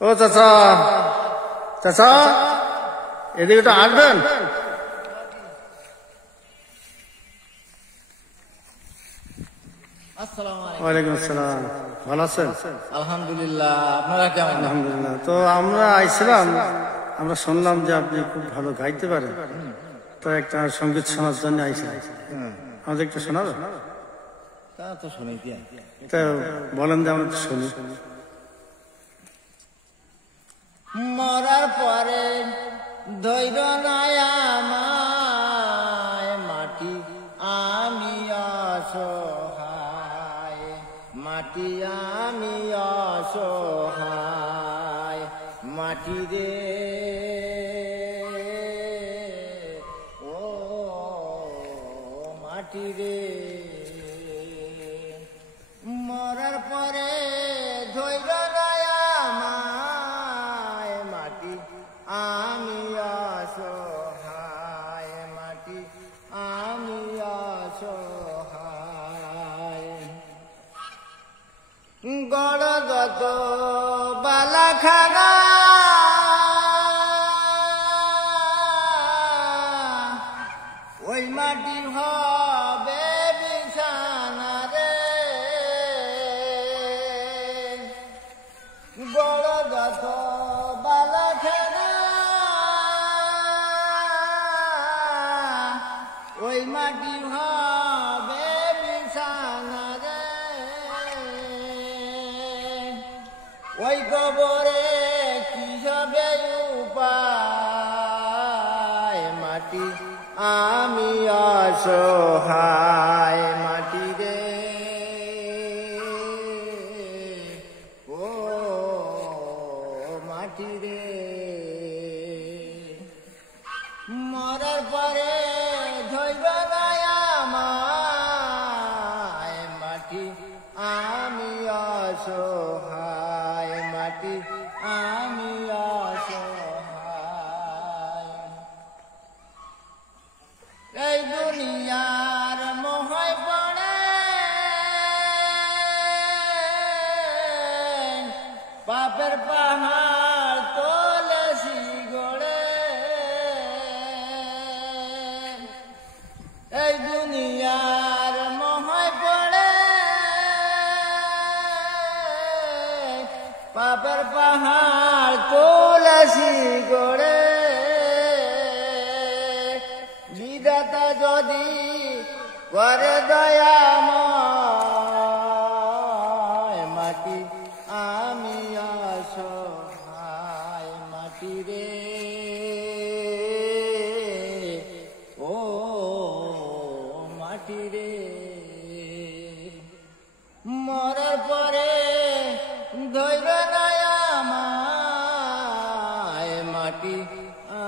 ও চাচা, চাচা এদিকে একটু আসবেন। ওয়ালাইকুম আসসালাম, ভালো আছেন? আলহামদুলিল্লাহ, আপনারা কেমন? আলহামদুলিল্লাহ। তো আমরা আইছিলাম, আমরা শুনলাম যে আপনি খুব ভালো গাইতে পারেন, তো একটা সঙ্গীত শোনার জন্য আইছিলাম। আমাদের একটু শোনাবেন? তা তো শুনি তো বলেন যে আমরা একটু শুনি। মরার পরে ধৈর্য নাই আমায়, মাটি আমি অসহায়, মাটি আমি অসহায়, মাটি রে ও মাটি রে। মরার পরে ধৈর্য নাই আমায়, মাটি আমি অসহায়, মাটি আমি অসহায়। গড়গত বালাখানা ওই মাটি হবে বিছানা রে। গড়গত বালাখানা ওই মাটি হবে বিছানা রে। ওই কবরে কি হবে উপায়, মাটি আমি অসহায়, মাটি রে ও মাটি রে। মরার পরে ধৈর্য নাই আমায়, মাটি আমি অসহায়, মাটি আমি অসহায়। এই দুনিয়ার মোহে পড়ে পাপের পাহাড় তোলেছি গড়ে। এই দুনিয়ার মোহে পড়ে পাপের পাহাড় তোলেছি গড়ে। বিধাতা যদি করে দয়াময়, মাটি আমি অসহায়, মাটি রে ও মাটি রে। মরার পরে ধৈর্য নাই আমায়, মাটি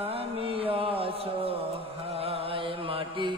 আমি অসহায়, মাটি